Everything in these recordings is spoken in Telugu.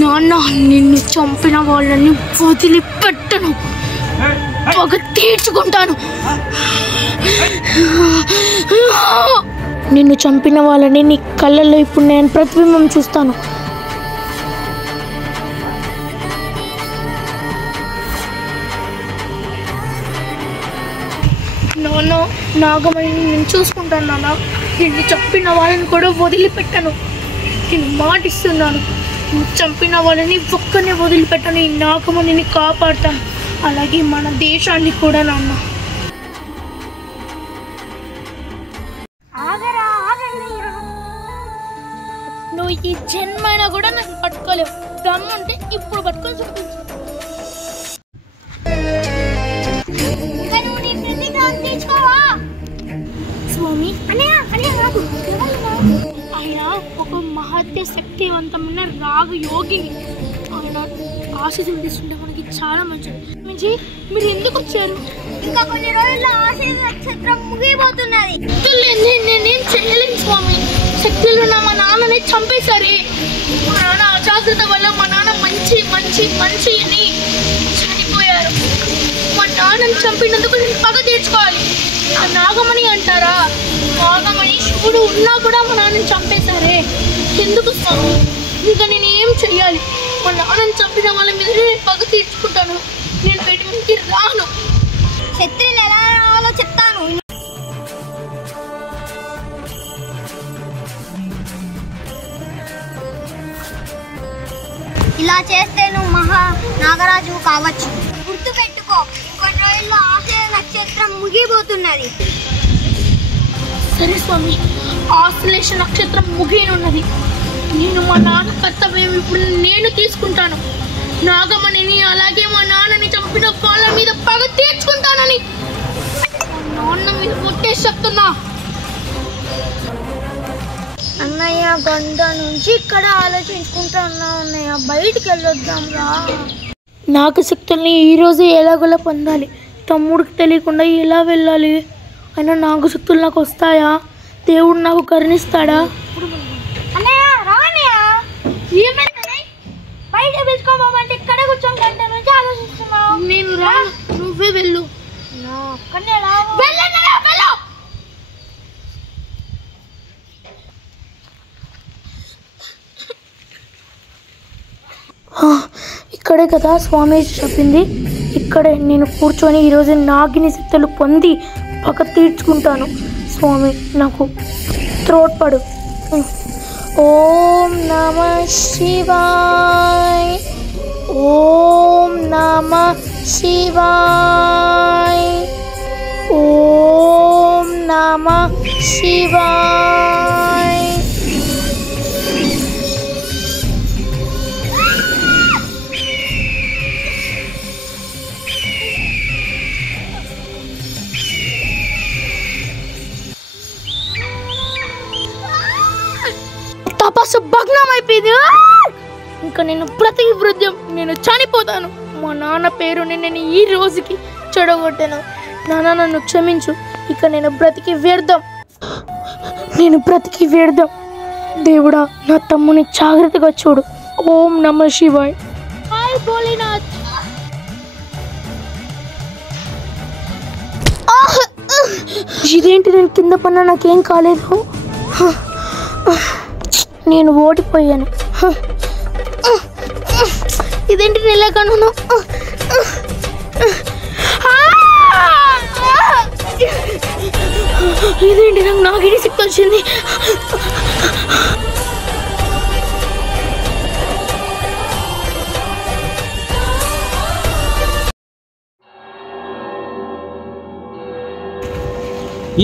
నాన్న నిన్ను చంపిన వాళ్ళని వదిలిపెట్టను, పగ తీర్చుకుంటాను. నిన్ను చంపిన వాళ్ళని నీ కళ్ళల్లో ఇప్పుడు నేను ప్రతిబింబం చూస్తాను. నాన్న నాగమణి నేను చూసుకుంటాను. నాన్న నిన్ను చంపిన వాళ్ళని కూడా వదిలిపెట్టను, నేను మాటిస్తున్నాను. నువ్వు చంపిన వాళ్ళని ఒక్కనే వదిలిపెట్టను, ఈ నాగమణిని కాపాడుతాను, అలాగే మన దేశాన్ని కూడా. నాన్న నువ్వు ఈ జన్మైనా కూడా నన్ను పట్టుకోలేవు, దమ్ముంటే ఇప్పుడు పట్టుకొని చూపించు. స్వామి ఆయన ఒక మహత్య శక్తివంతమైన రాగు యోగిని. ఆయన ఆశీస్సులు తీసుకుంటే మనకి చాలా మంచిది. మీరు ఎందుకు వచ్చారు? ఇంకా కొన్ని రోజుల్లో ఆశీర్వ నక్షత్రం ముగిపోతున్నది. నేనేం చేయలేను స్వామి, శక్తులు ఉన్న మా నాన్నని చంపేశారు. మా నాన్న అజాగ్రత్త వల్ల మా నాన్న మంచి మంచి మంచి అని చనిపోయారు. మా నాన్నని చంపినందుకు నేను పగ తీర్చుకోవాలి. ఆ నాగమణి అంటారా, నాగమణి శివుడు ఉన్నా కూడా మా నాన్నని చంపేశారే, ఎందుకు స్వామి? ఇంకా నేను ఏం చెయ్యాలి? మా నాన్నని చంపిన వాళ్ళ మీద నేను పగ తీర్చుకుంటాను, నేను బయట నుంచి రాను. శత్రువులు ఎలా రావాలో చెప్తాను. ఇలా చేస్తే నువ్వు మహా నాగరాజు కావచ్చు. గుర్తు పెట్టుకో, ఇంకొన్ని రోజుల్లో ఆశయ నక్షత్రం ముగిపోతున్నది. సరే స్వామి, ఆశ్లేష నక్షత్రం ముగియనున్నది. నేను మా నాన్న కర్తవ్యం ఇప్పుడు నేను తీసుకుంటాను. నాగమణిని అలాగే మా నాన్నని చంపిన వాళ్ళ మీద పగ తీర్చుకుంటానని మా నాన్న మీద కొట్టేసి చెప్తున్నా. అన్నయ్య గంట నుంచి ఇక్కడ ఆలోచించుకుంటా ఉన్నా. అన్నయ్య బయటికి వెళ్ళొద్దాం రా. నాగ శక్తుల్ని ఈరోజు ఎలాగోలా పొందాలి, తమ్ముడికి తెలియకుండా ఎలా వెళ్ళాలి? అయినా నాగశక్తులు నాకు వస్తాయా? దేవుడు నాకు కరుణిస్తాడా? అన్నయ్య రానయ్య, బయట పిలుచుకోమంటే ఇక్కడ కూర్చొని గంట నుంచి ఆలోచిస్తున్నావు. నేను రాను, నువ్వే వెళ్ళు. ఇక్కడే కదా స్వామి చెప్పింది, ఇక్కడే నేను కూర్చొని ఈరోజు నాగిని శక్తులు పొంది పగ తీర్చుకుంటాను. స్వామి నాకు తోడ్పడు. ఓం నమః శివాయ, ఓం నమః శివాయ, ఓం నమః శివాయ. తపస్సు భగ్నం అయిపోయింది. ఇంకా నేను ప్రతి వృద్ధ్యం నేను చనిపోతాను. మా నాన్న పేరు నేను ఈ రోజుకి చెడగొట్టాను. నాన్న నన్ను క్షమించు, ఇక నేను బ్రతికి వ్యర్థం, నేను బ్రతికి వ్యర్థం. దేవుడా నా తమ్ముని జాగ్రత్తగా చూడు. ఓం నమః శివాయ. హాయ్ భోలేనాథ్. ఇదేంటి, నేను కింద పన్నా నాకేం కాలేదు. నేను ఓడిపోయాను. ఇదేంటి నెలకను? ఇదేంటి నాకు నాగిని శక్తి వచ్చింది.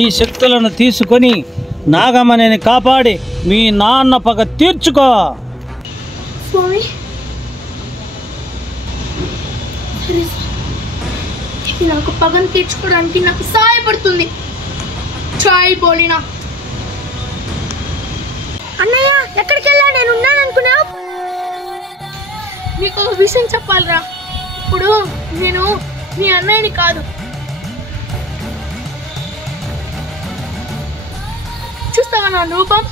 ఈ శక్తులను తీసుకొని నాగమణిని కాపాడి మీ నాన్న పగ తీర్చుకో. స్వామి ఇది నాకు పగను తీర్చుకోవడానికి నాకు సహాయపడుతుంది. చాయ్ బోలినా. అన్నయ్య ఎక్కడికి వెళ్ళా? నేను ఉన్నాను అనుకున్నావు. నీకు ఒక విషయం చెప్పాలిరా. ఇప్పుడు నేను మీ అన్నయ్యని కాదు. చూస్తావా నా రూపం?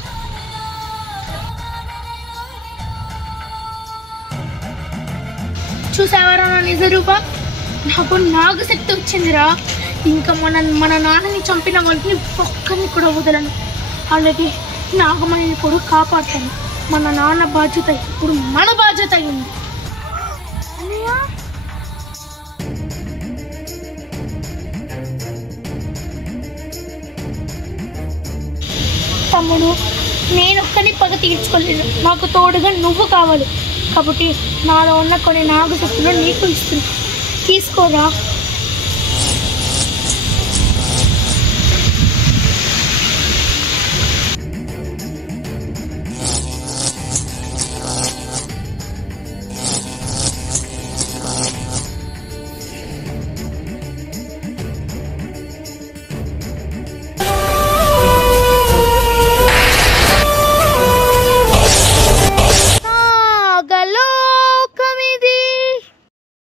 చూసావరా నా నిజ రూపం? నాకు నాగశక్తి వచ్చిందిరా. ఇంకా మన నాన్నని చంపిన వాటిని ఒక్కరిని కూడా వదలను. అలాగే నాగమణిని కూడా కాపాడుతాను. మన నాన్న బాధ్యత ఇప్పుడు మన బాధ్యత అయింది. తమ్ముడు, నేను ఒక్కని పగ తీర్చుకోలేను. నాకు తోడుగా నువ్వు కావాలి. కాబట్టి నాలో ఉన్న కొన్ని నాగశక్తులు నీకు ఇస్తున్నా. తీసుకోరా.